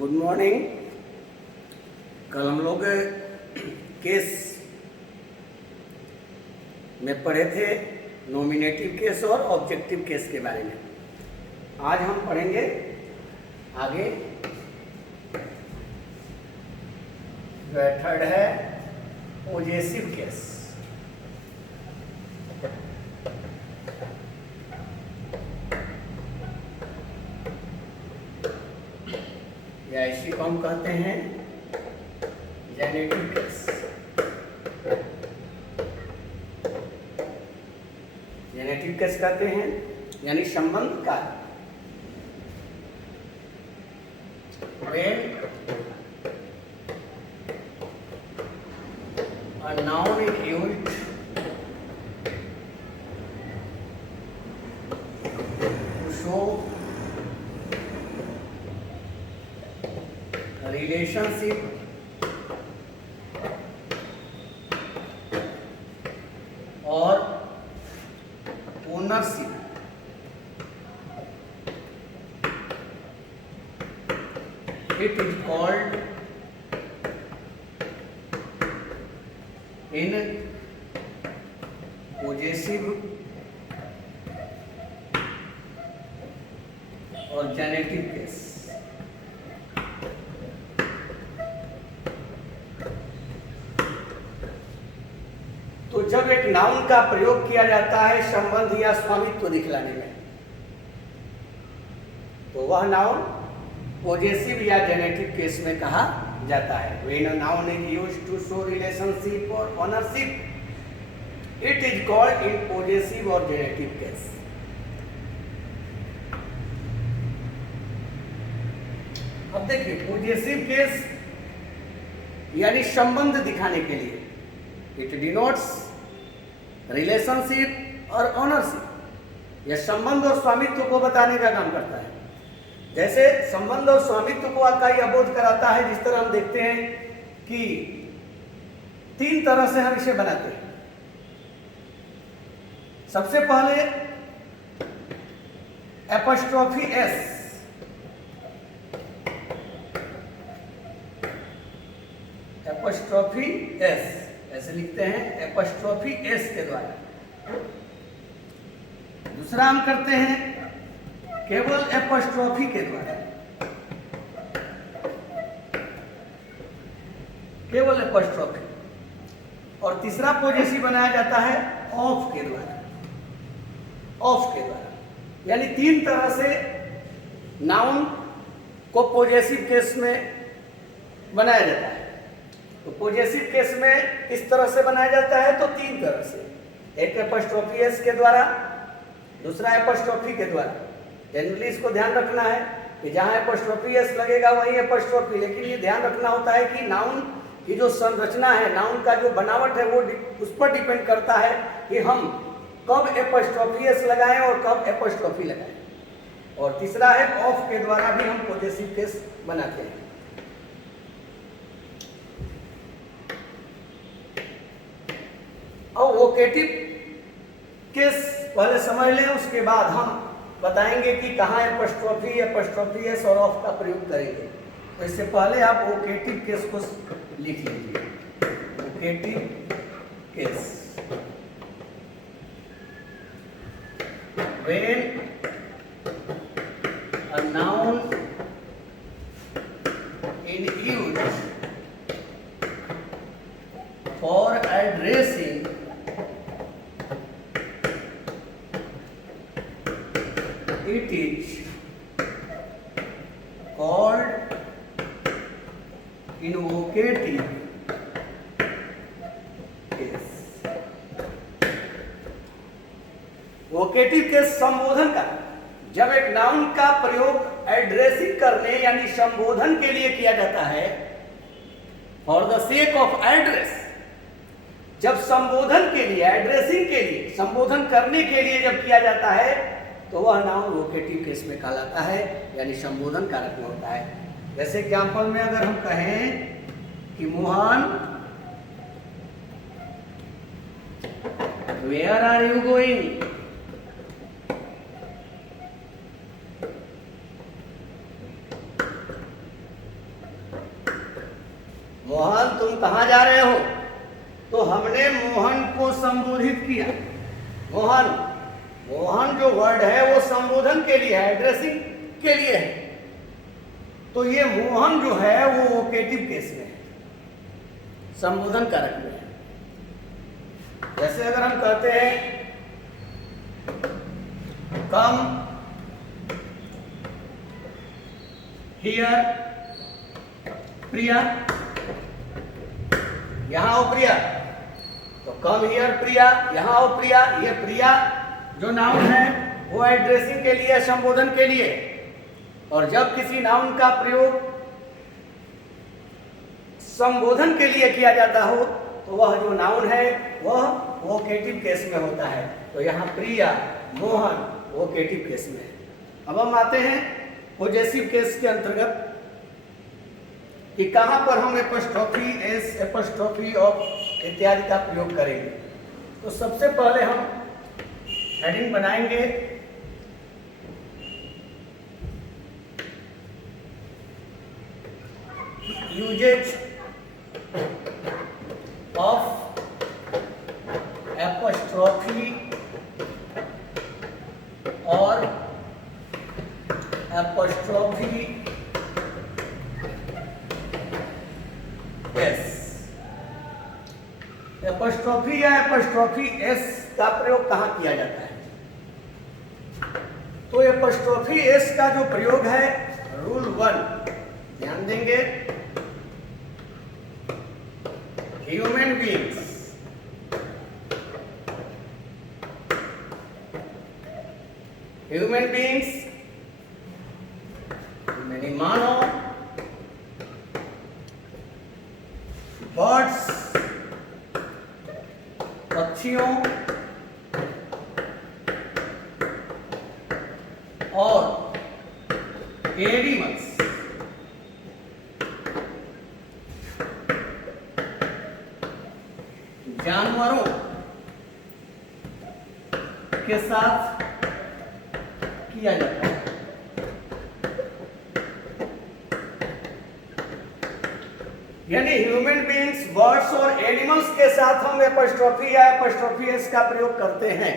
Good morning. कल हम लोग केस में पढ़े थे नॉमिनेटिव केस और ऑब्जेक्टिव केस के बारे में। आज हम पढ़ेंगे आगे थर्ड है पॉजेसिव केस। या इसी को हम कहते हैं जेनेटिव केस। जेनेटिव केस कहते हैं यानी संबंध का when a noun is used to show a relationship or ownership it is called in possessive or genitive case। तो जब एक नाउन का प्रयोग किया जाता है संबंध या स्वामित्व दिखलाने में, तो वह नाउन पॉजेसिव या जेनेटिव केस में कहा जाता है। When a noun is used to show relationship or ownership, it is called in possessive or genitive case। अब देखिए पॉजेसिव केस यानी संबंध दिखाने के लिए इट डिनोट्स रिलेशनशिप और ऑनरशिप। यह संबंध और स्वामित्व को बताने का काम करता है। जैसे संबंध और स्वामित्व को आकाई अवबोध कराता है, जिस तरह हम देखते हैं कि तीन तरह से हम इसे बनाते हैं। सबसे पहले एपॉस्ट्रोफी एस, एपॉस्ट्रोफी एस ऐसे लिखते हैं, एपॉस्ट्रोफी एस के द्वारा। दूसरा हम करते हैं केवल एपॉस्ट्रोफी के द्वारा, केवल एपॉस्ट्रोफी। और तीसरा पॉजेसिव बनाया जाता है ऑफ के द्वारा, ऑफ के द्वारा। यानी तीन तरह से नाउन को पॉजेसिव केस में बनाया जाता है। तो पॉजेसिव केस में इस तरह से बनाया जाता है, तो तीन तरह से, एक एपॉस्ट्रोफी एस के द्वारा, दूसरा एपॉस्ट्रोफी के द्वारा। जनरली इसको ध्यान रखना है कि जहां एपॉस्ट्रोफी एस लगेगा वहीं एपॉस्ट्रोफी, लेकिन ये ध्यान रखना होता है कि नाउन की जो संरचना है, नाउन का जो बनावट है, वो उस पर डिपेंड करता है कि हम कब एपॉस्ट्रोफी एस लगाएं और कब एपॉस्ट्रोफी लगाएं। और तीसरा है ऑफ के द्वारा भी हम पॉजेसिव केस बनाते हैं। और वोकेटिव केस पहले समझ लें, उसके बाद हम बताएंगे कि कहाँ एपॉस्ट्रोफी, एपॉस्ट्रोफी एस और ऑफ का प्रयोग करेंगे। तो इससे पहले आप वोकेटिव केस को लिख लीजिए। Vocative case when a noun in use for addressing it is called invocative case। Vocative case संबोधन का, जब एक नाउन का प्रयोग एड्रेसिंग करने यानी संबोधन के लिए किया जाता है, for the sake of address, जब संबोधन के लिए, एड्रेसिंग के लिए, संबोधन करने के लिए जब किया जाता है, तो वह नाउन वोकेटिव केस में कहलाता है, यानी संबोधन कारक में होता है। जैसे एग्जाम्पल में अगर हम कहें कि Mohan where are you going, Mohan तुम कहाँ जा रहे हो? तो हमने मोहन को संबोधित किया। मोहन, मोहन जो वर्ड है वो संबोधन के लिए है, एड्रेसिंग के लिए है। तो ये मोहन जो है वो वोकेटिव केस में है, संबोधन कारक में है। जैसे अगर हम कहते हैं कम हियर प्रिया, यहां आओ प्रिया, तो कम हियर प्रिया, यहां आओ प्रिया। ये प्रिया जो नाउन है वो एड्रेसिंग के लिए, संबोधन के लिए। और जब किसी नाउन का प्रयोग संबोधन के लिए किया जाता हो तो वह जो नाउन है वह वोकेटिव केस में होता है। तो यहाँ प्रिया, मोहन वोकेटिव केस में है। अब हम आते हैं पॉजेसिव केस के अंतर्गत कि कहां पर हम एपोस्ट्रोफी, एस, एपोस्ट्रोफी ऑफ इत्यादि का प्रयोग करेंगे। तो सबसे पहले हम हेडिंग बनाएंगे यूजेज ऑफ एपोस्ट्रोफी और एपोस्ट्रोफी एस। एपोस्ट्रोफी या एपोस्ट्रोफी एस का प्रयोग कहां किया जाता है? तो एपोस्ट्रोफी एस का जो प्रयोग है, रूल 1 ध्यान देंगे, ह्यूमन बीइंग्स, ह्यूमन बीइंग्स यानी मानव, बर्ड्स पक्षियों और एनिमल्स जानवरों के साथ किया जाता है। यानी ह्यूमन बीइंग्स, बर्ड्स और एनिमल्स के साथ हम एपोस्ट्रोफी या एपोस्ट्रोफी एस का प्रयोग करते हैं।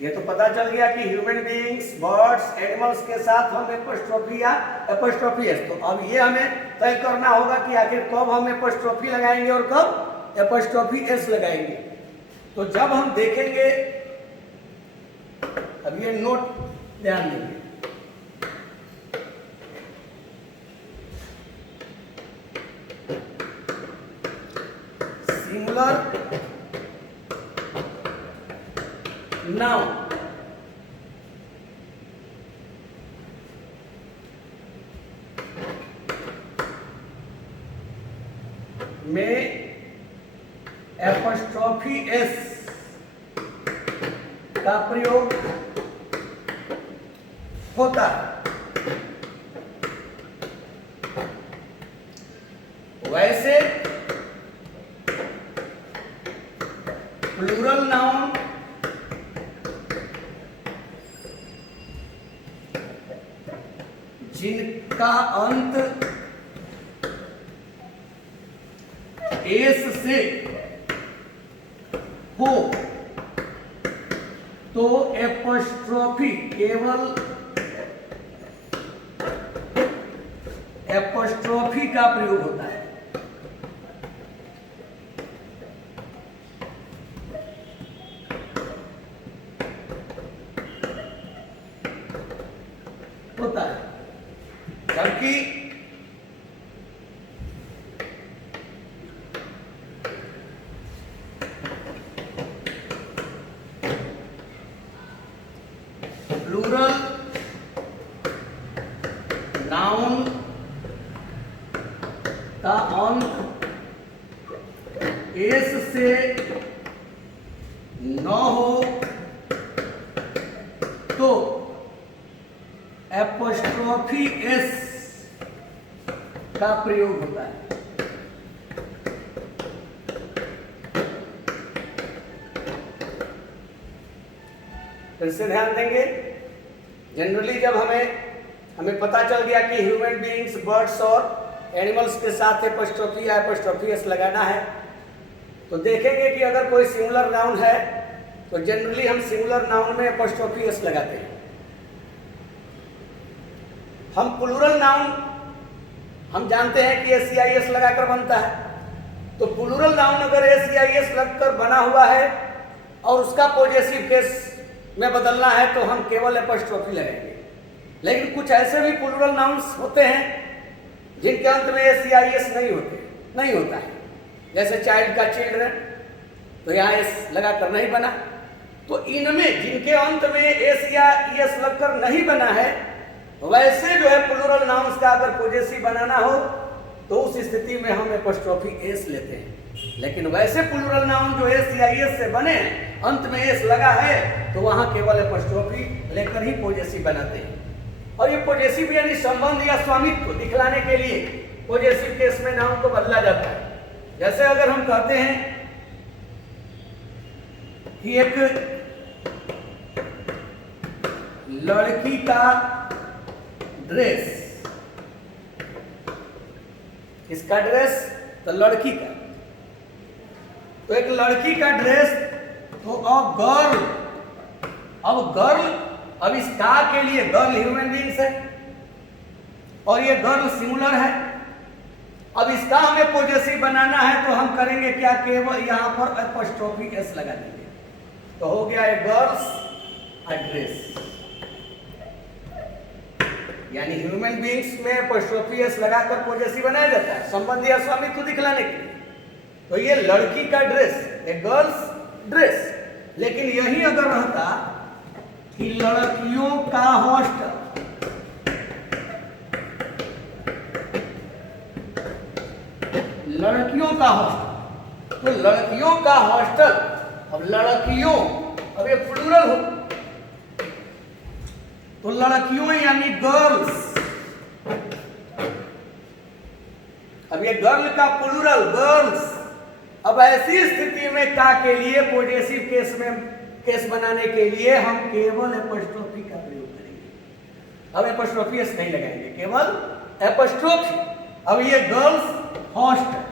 ये तो पता चल गया कि ह्यूमन बीइंग्स, बर्ड्स, एनिमल्स के साथ हम एपोस्ट्रोफी या एपोस्ट्रोफी एस। तो अब ये हमें तय करना होगा कि आखिर कब हम एपोस्ट्रोफी लगाएंगे और कब एपोस्ट्रोफी एस लगाएंगे। तो जब हम देखेंगे, अब ये नोट ध्यान देंगे, सिंगुलर नाउन में एपोस्ट्रोफी एस का प्रयोग होता है। वैसे प्लूरल नाउन जिनका अंत एस से हो तो एपोस्ट्रोफी, केवल एपोस्ट्रोफी का प्रयोग होता है। होता है, जबकि प्लूरल नाउन का अंत एस से न हो तो एपोस्ट्रोफी एस का प्रयोग होता है। फिर से ध्यान देंगे, जनरली जब हमें पता चल गया कि ह्यूमन बीइंग्स, बर्ड्स और एनिमल्स के साथ एपोस्ट्रोफी या एपोस्ट्रोफी एस लगाना है तो देखेंगे कि अगर कोई सिंगुलर नाउन है तो जनरली हम सिंगुलर नाउन में एपोस्ट्रोफी एस लगाते हैं। हम प्लूरल नाउन हम जानते हैं कि एस लगाकर बनता है, तो प्लूरल नाउन अगर एस लगकर बना हुआ है और उसका पॉजेसिव केस में बदलना है तो हम केवल एपोस्ट्रोफी लगाएंगे। लेकिन कुछ ऐसे भी प्लूरल नाउन्स होते हैं जिनके अंत में एस नहीं होता है, जैसे चाइल्ड का चिल्ड्रन, तो यहाँ एस लगाकर नहीं बना। तो इनमें जिनके अंत में एस लगकर नहीं बना है, वैसे जो है प्लूरल नाउन्स का अगर पॉजेसिव बनाना हो तो उस स्थिति में हम एपोस्ट्रोफी एस लेते हैं। लेकिन वैसे प्लूरल नाउन जो एस से बने अंत में एस लगा है तो वहां केवल एपोस्ट्रोफी लेकर ही पॉजेसिव बनाते हैं। और ये पॉजेसिव यानी संबंध या स्वामित्व दिखलाने के लिए पॉजेसिव केस में नाउन को बदला जाता है। जैसे अगर हम कहते हैं कि एक लड़की का ड्रेस, किसका ड्रेस? तो लड़की का। तो एक लड़की का ड्रेस, तो गर्ल, अब इस का के लिए गर्ल ह्यूमन बीइंग्स है और ये गर्ल सिंगुलर है। अब इसका हमें पॉजेसिव बनाना है तो हम करेंगे क्या? केवल यहां पर एपोस्ट्रोफी एस लगा देंगे, तो हो गया ए गर्ल्स अ ड्रेस, यानी ह्यूमन बीइंग्स में एपोस्ट्रोफी एस लगाकर पॉजेसिव बनाया जाता है संबंध या स्वामित्व दिखलाने के लिए। तो ये लड़की का ड्रेस, ए गर्ल्स ड्रेस। लेकिन यही अगर रहता कि लड़कियों का हॉस्टल, लड़कियों का हॉस्टल, तो लड़कियों का हॉस्टल, अब लड़कियों, अब ये प्लूरल हो तो लड़कियों यानी गर्ल्स। अब ये गर्ल का प्लूरल गर्ल्स। अब ऐसी स्थिति में का के लिए पॉजेसिव केस बनाने के लिए हम केवल एपोस्ट्रोफी का प्रयोग करेंगे। अब एपोस्ट्रोफी एस नहीं लगाएंगे, केवल एपोस्ट्रोफी। अब ये गर्ल्स हॉस्टल,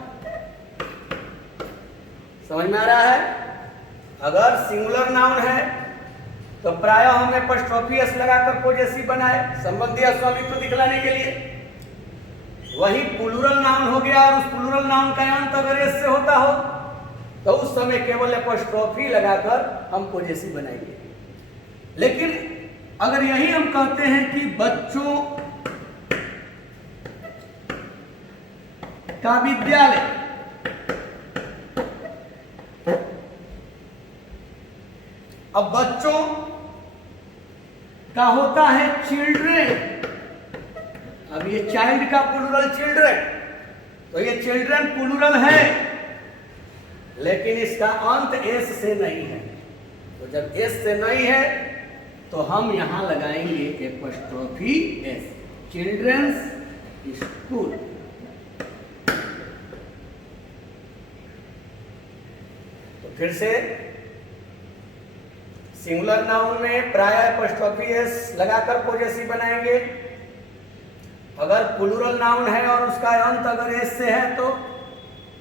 समझ में आ रहा है? अगर सिंगुलर नाउन है तो प्रायः हम एपोस्ट्रोफी एस लगाकर पॉजेसिव बनाए संबंधी या स्वामित्व दिखलाने के लिए। वही प्लूरल नाउन हो गया और उस प्लूरल नाउन का अंत अगर एस से होता हो तो उस समय केवल एपोस्ट्रोफी लगाकर हम पॉजेसिव बनाएंगे। लेकिन अगर यही हम कहते हैं कि बच्चों का विद्यालय, अब बच्चों का होता है चिल्ड्रेन। अब ये चाइल्ड का प्लूरल चिल्ड्रेन, तो ये चिल्ड्रेन प्लूरल है लेकिन इसका अंत एस से नहीं है। तो जब एस से नहीं है तो हम यहां लगाएंगे एपोस्ट्रोफी एस, चिल्ड्रंस स्कूल। तो फिर से सिंगुलर नाउन में प्रायः एपोस्ट्रोफी एस लगाकर पॉजेसिव बनाएंगे। अगर प्लूरल नाउन है और उसका अंत अगर एस से है तो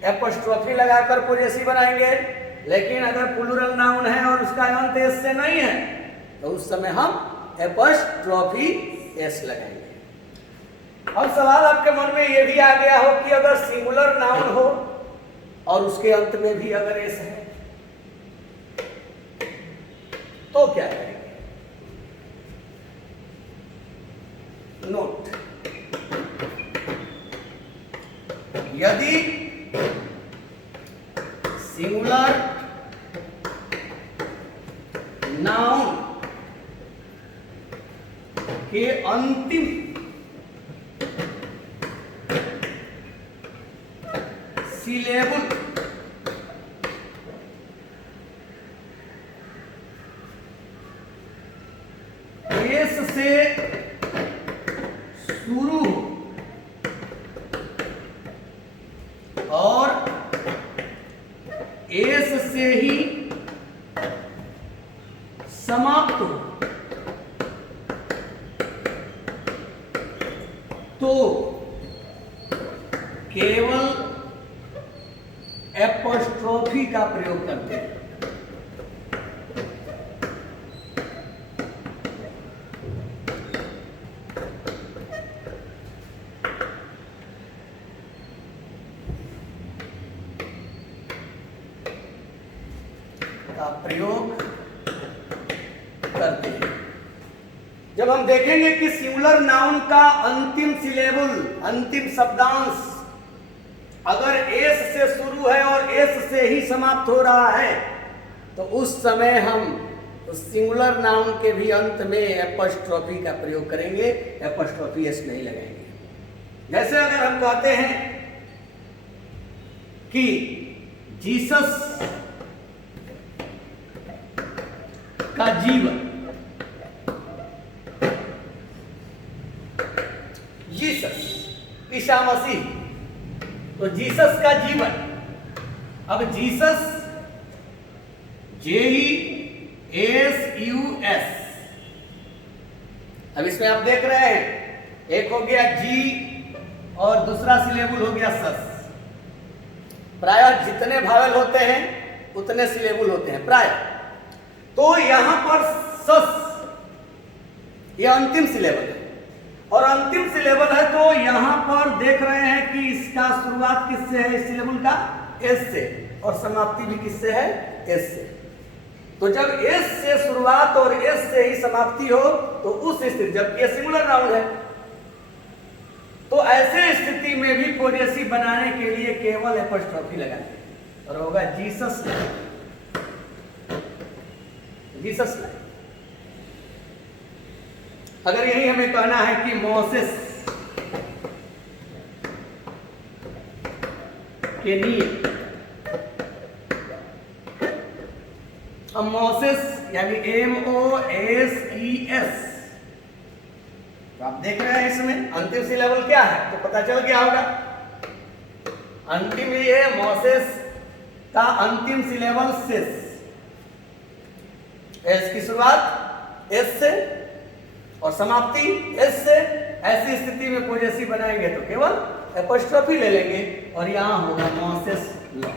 एपोस्ट्रोफी लगाकर पॉजेसिव बनाएंगे। लेकिन अगर प्लूरल नाउन है और उसका अंत एस से नहीं है तो उस समय हम एपोस्ट्रोफी एस लगाएंगे। अब सवाल आपके मन में यह भी आ गया हो कि अगर सिंगुलर नाउन हो और उसके अंत में भी अगर एस है तो क्या करेंगे? नोट, यदि सिंगुलर नाउन के अंतिम सिलेबल एस से शुरू और एस से ही समाप्त हो तो केवल एपोस्ट्रोफी का प्रयोग करते हैं। का प्रयोग करते हैं। जब हम देखेंगे कि सिंगुलर नाउन का अंतिम सिलेबल, अंतिम शब्दांश अगर एस से शुरू है और एस से ही समाप्त हो रहा है, तो उस समय हम उस सिंगुलर नाउन के भी अंत में एपोस्ट्रोफी का प्रयोग करेंगे, एपोस्ट्रोफी एस नहीं लगाएंगे। जैसे अगर हम कहते हैं कि जीसस का जीवन, जीसस ईसा मसीह, तो जीसस का जीवन। अब जीसस JESUS, अब इसमें आप देख रहे हैं एक हो गया जी और दूसरा सिलेबल हो गया सस। प्रायः जितने भावेल होते हैं उतने सिलेबल होते हैं प्रायः। तो यहां पर सस यह अंतिम सिलेबल है और अंतिम सिलेबल है, तो यहां पर देख रहे हैं कि इसका शुरुआत किससे है, इस सिलेबल का एस से, और समाप्ति भी किससे है, एस से। तो जब एस से शुरुआत और एस से ही समाप्ति हो तो उस स्थिति, जबकि यह सिंगुलर नाउन है, तो ऐसे स्थिति में भी पॉजेसिव बनाने के लिए केवल एपोस्ट्रोफी लगाएंगे और होगा जीसस लाइफ, जीसस लाइफ। अगर यही हमें कहना है कि मोसेस के लिए, अब मोसेस यानी MOSES, तो आप देख रहे हैं इसमें अंतिम सिलेबल क्या है, तो पता चल गया होगा। अंतिम ये मोसेस का अंतिम सिलेबल सेस, एस की शुरुआत एस से और समाप्ति एस से। ऐसी स्थिति में पॉजेसिव बनाएंगे तो केवल एपोस्ट्रोफी ले लेंगे और यहां होगा मोसेस लॉ।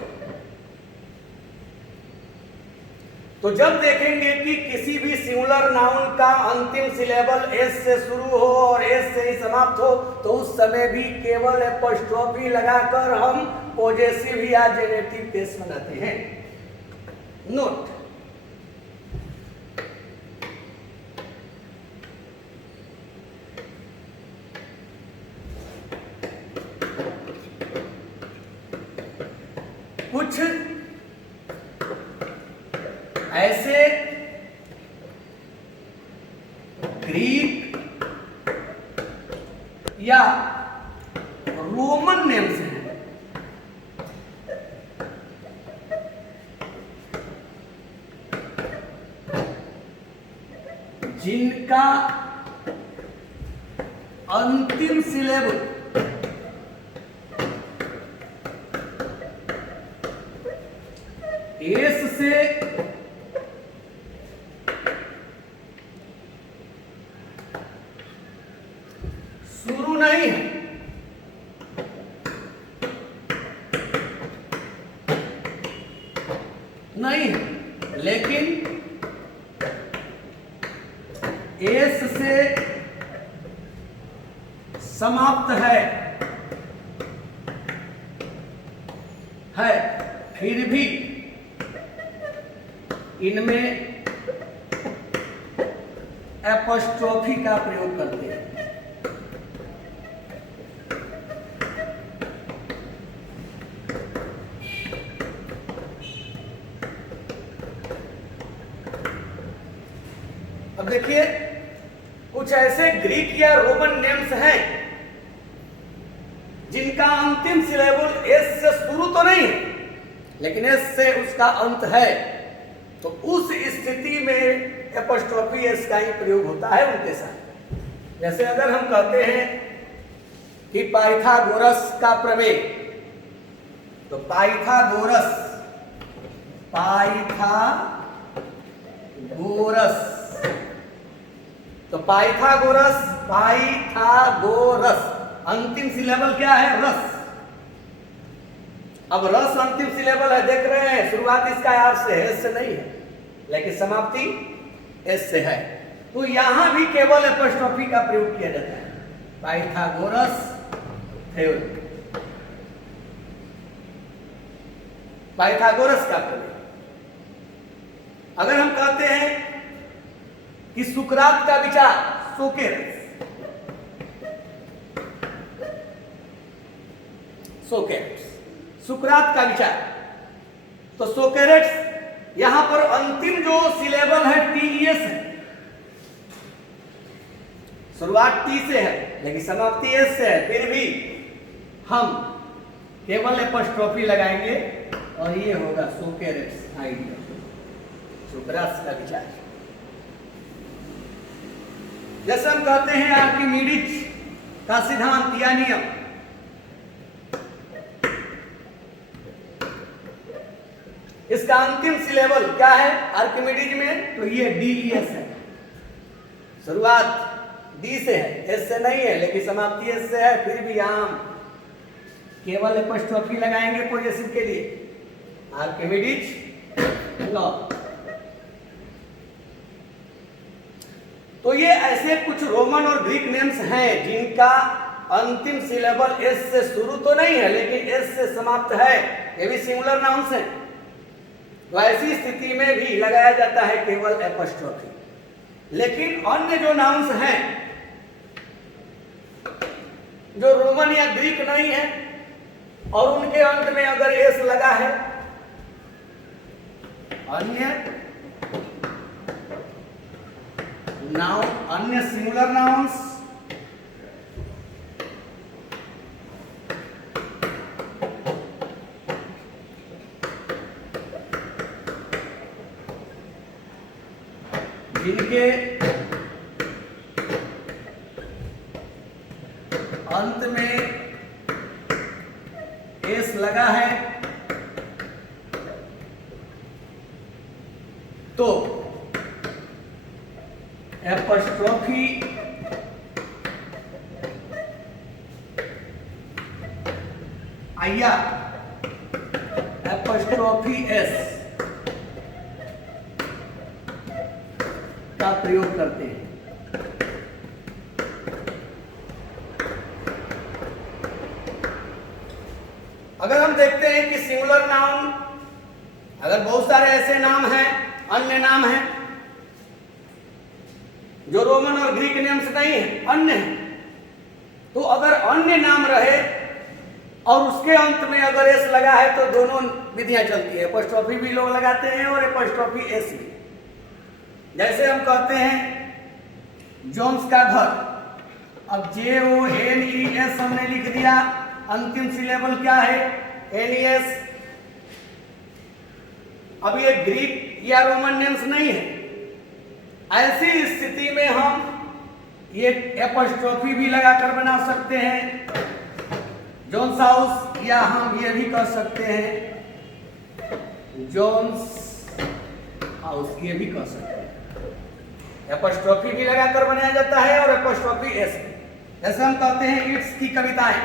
तो जब देखेंगे कि किसी भी सिंगुलर नाउन का अंतिम सिलेबल एस से शुरू हो और एस से ही समाप्त हो, तो उस समय भी केवल एपोस्ट्रोफी लगाकर हम पॉजेसिव या जेनेटिव केस बनाते हैं। नोट, कुछ ऐसे ग्रीक या रोमन नेम्स हैं जिनका अंतिम सिलेबल एस से शुरू नहीं है, नहीं है, लेकिन एस से समाप्त है, फिर भी इनमें एपोस्ट्रोफी का प्रयोग करते हैं। अब देखिए, कुछ ऐसे ग्रीक या रोमन नेम्स हैं जिनका अंतिम सिलेबल एस से शुरू तो नहीं है, लेकिन एस से उसका अंत है, तो उस स्थिति में एपोस्ट्रोफी एस का ही प्रयोग होता है उनके साथ। जैसे अगर हम कहते हैं कि पाइथागोरस का प्रमेय, तो पाइथागोरस, पाइथागोरस, तो पाइथागोरस, पाइथागोरस, अंतिम सिलेबल क्या है, रस, अब रस अंतिम सिलेबल है, देख रहे हैं, शुरुआत इसका आर से है, एस से नहीं है, लेकिन समाप्ति एस से है। तो यहां भी केवल एपोस्ट्रोफी का प्रयोग किया जाता है। पाइथागोरस थ्योरम, पाइथागोरस का प्रयोग। अगर हम कहते हैं कि सुकरात का विचार, सोक्रेटिस, सोक्रेटिस, सुकरात का विचार, तो सोक्रेटिस यहां पर अंतिम जो सिलेबल है टीएस है, शुरुआत टी से है लेकिन समाप्ति एस से है, फिर भी हम केवल एपोस्ट्रोफी लगाएंगे और ये होगा सोक्रेटिस आइडिया, सुकरात का विचार। जैसे हम कहते हैं आर्किमिडीज का सिद्धांत या नियम, इसका अंतिम सिलेबल क्या है आर्किमिडीज में, तो ये डीईएस है, शुरुआत डी से है, एस से नहीं है, लेकिन समाप्ति एस से है, फिर भी यहां केवल एपोस्ट्रोफी लगाएंगे पॉजेसिव के लिए, आर्किमिडीज लॉ। तो ये ऐसे कुछ रोमन और ग्रीक नेम्स हैं जिनका अंतिम सिलेबल एस से शुरू तो नहीं है लेकिन एस से समाप्त है, ये भी सिंगुलर नाउन्स हैं। तो ऐसी स्थिति में भी लगाया जाता है केवल एपोस्ट्रोफी। लेकिन अन्य जो नाउन्स हैं जो रोमन या ग्रीक नहीं है और उनके अंत में अगर एस लगा है, अन्य नाउन, अन्य सिंगुलर नाउन्स जिनके अंत में एस लगा है तो एपोस्ट्रोफी आया, एपोस्ट्रोफी एस का प्रयोग करते हैं। अगर हम देखते हैं कि सिंगुलर नाउन, अगर बहुत सारे ऐसे नाम हैं, अन्य नाम हैं जो रोमन और ग्रीक नेम्स नहीं है, अन्य है, तो अगर अन्य नाम रहे और उसके अंत में अगर एस लगा है तो दोनों विधियां चलती है, एपोस्ट्रोफी भी लोग लगाते हैं और एपोस्ट्रोफी एस भी। जैसे हम कहते हैं जोन्स का घर, अब JONES हमने लिख दिया, अंतिम सिलेबल क्या है NES। अब ये ग्रीक या रोमन नेम्स नहीं है, ऐसी स्थिति में हम ये एपोस्ट्रोफी भी लगाकर बना सकते हैं जोन्स हाउस, या हम ये भी कर सकते हैं जोन्स हाउस, ये भी कर सकते हैं। एपोस्ट्रोफी भी लगाकर बनाया जाता है और एपोस्ट्रोफी एस। जैसे हम कहते हैं इट्स की कविताएं,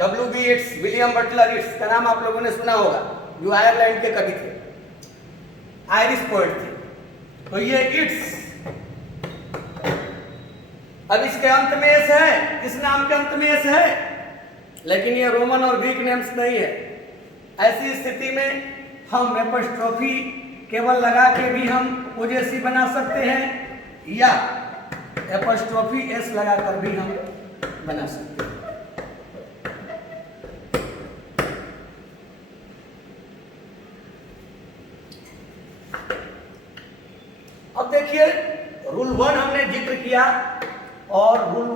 WB it's, William Butler it's का नाम आप लोगों ने सुना होगा, जो आयरलैंड के कवि थे, आयरिश पोएट थे। तो ये इट्स, अब इसके अंत में एस है, इस नाम के अंत में एस है, लेकिन ये रोमन और ग्रीक नेम्स नहीं है। ऐसी स्थिति में हम एपोस्ट्रोफी केवल लगा के भी हम पॉजेसिव बना सकते हैं या एपोस्ट्रोफी एस लगाकर भी हम बना सकते हैं। अब देखिए रूल 1 हमने जिक्र किया और रूल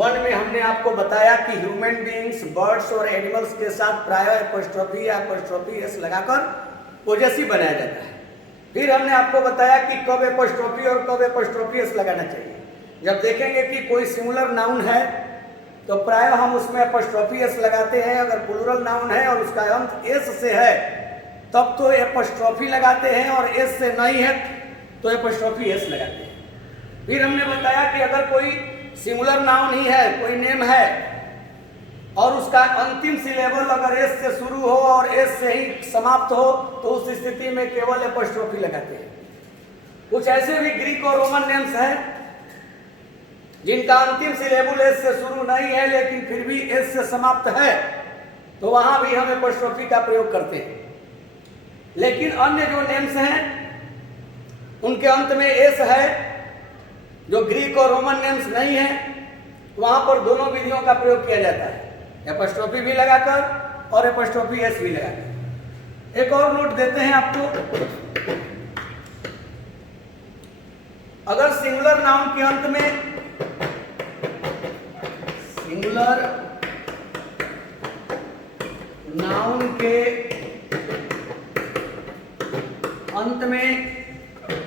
1 में हमने आपको बताया कि ह्यूमन बीइंग्स, बर्ड्स और एनिमल्स के साथ प्रायः एपोस्ट्रोफी या एपोस्ट्रोफी एस लगाकर पॉजेसिव बनाया जाता है। फिर हमने आपको बताया कि कब एपोस्ट्रोफी और कब एपोस्ट्रोफी एस लगाना चाहिए। जब देखेंगे कि कोई सिंगुलर नाउन है तो प्रायः हम उसमें एपोस्ट्रोफी एस लगाते हैं, अगर प्लूरल नाउन है और उसका अंत एस से है तब तो एपोस्ट्रोफी लगाते हैं, और एस से नहीं है तो एपोस्ट्रोफी एस लगाते हैं। फिर हमने बताया कि अगर कोई सिंगुलर नाउन ही है, कोई नेम है और उसका अंतिम सिलेबल अगर एस से शुरू हो और एस से ही समाप्त हो तो उस स्थिति में केवल एपोस्ट्रोफी लगाते हैं। कुछ ऐसे भी ग्रीक और रोमन नेम्स हैं जिनका अंतिम सिलेबल एस से शुरू नहीं है लेकिन फिर भी एस से समाप्त है, तो वहां भी हम एपोस्ट्रोफी का प्रयोग करते हैं। लेकिन अन्य जो नेम्स हैं उनके अंत में एस है, जो ग्रीक और रोमन नेम्स नहीं है, वहां पर दोनों विधियों का प्रयोग किया जाता है, एपोस्ट्रोफी भी लगाकर और एपोस्ट्रोफी एस भी लगाकर। एक और नोट देते हैं आपको, अगर सिंगुलर नाउन के अंत में सिंगुलर नाउन के अंत में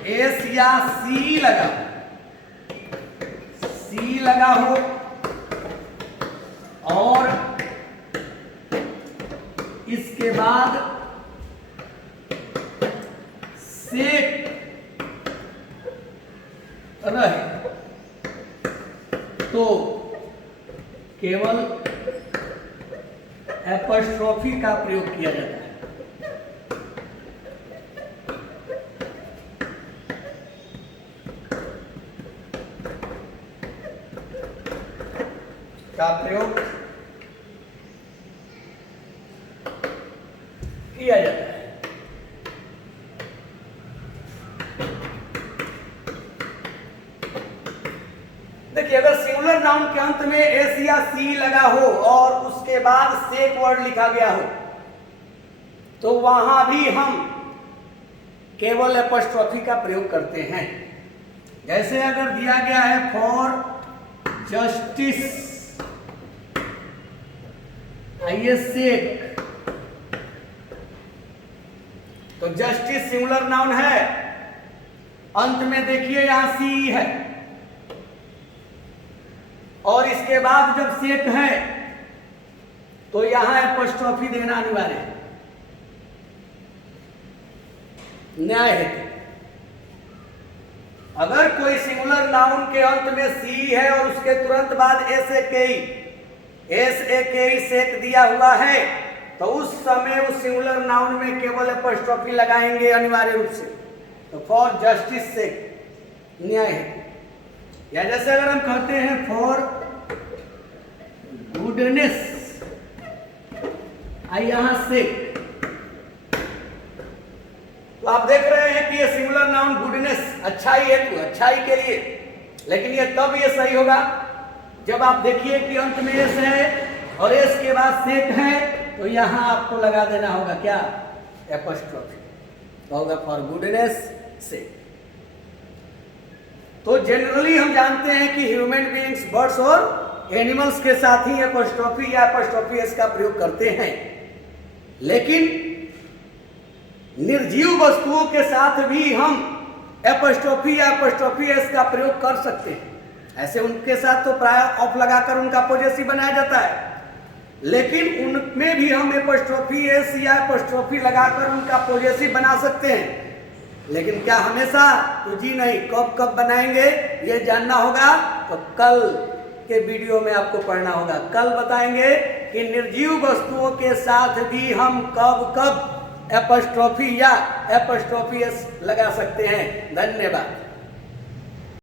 एस या सी लगा हो और इसके बाद सेक रहे तो केवल एपोस्ट्रोफी का प्रयोग किया जाता है। का प्रयोग किया जाता है। देखिए, अगर सिंगुलर नाउन के अंत में एस या सी लगा हो और उसके बाद सेक वर्ड लिखा गया हो तो वहां भी हम केवल एपोस्ट्रोफी का प्रयोग करते हैं। जैसे अगर दिया गया है फॉर जस्टिस, आइए सेक, तो जस्टिस सिंगुलर नाउन है, अंत में देखिए यहां सी है और इसके बाद जब सेक है तो यहां एपोस्ट्रोफी देना अनिवार्य है, न्याय है। अगर कोई सिंगुलर नाउन के अंत में सी है और उसके तुरंत बाद एस ए के सेक दिया हुआ है तो उस समय उस सिंगुलर नाउन में केवल एपोस्ट्रोफी लगाएंगे अनिवार्य रूप से। तो फॉर जस्टिस सेक न्याय है। या जैसे अगर हम कहते हैं फॉर गुडनेस, आई यहां सेक, तो आप देख रहे हैं कि ये सिंगुलर नाउन गुडनेस, अच्छाई हेतु, अच्छाई के लिए, लेकिन ये तब ये सही होगा जब आप देखिए कि अंत में एस है और एस के बाद सेक है तो यहां आपको लगा देना होगा क्या, एपोस्ट्रोफी, होगा फॉर गुडनेस सेक। तो जनरली हम जानते हैं कि ह्यूमन बीइंग्स, बर्ड्स और एनिमल्स के साथ ही एपोस्ट्रोफी या एपोस्ट्रोफी एस का प्रयोग करते हैं, लेकिन निर्जीव वस्तुओं के साथ भी हम एपोस्ट्रोफी या एपोस्ट्रोफी एस का प्रयोग कर सकते हैं। ऐसे उनके साथ तो प्राय ऑफ लगाकर उनका पोजेसिव बनाया जाता है, लेकिन उनमें भी हम एपोस्ट्रोफी एस या एपोस्ट्रोफी लगाकर उनका पोजेसिव बना सकते हैं। लेकिन क्या हमेशा? तो जी नहीं। कब कब बनाएंगे ये जानना होगा तो कल के वीडियो में आपको पढ़ना होगा। कल बताएंगे कि निर्जीव वस्तुओं के साथ भी हम कब कब एपोस्ट्रोफी या एपोस्ट्रोफी एस लगा सकते हैं। धन्यवाद।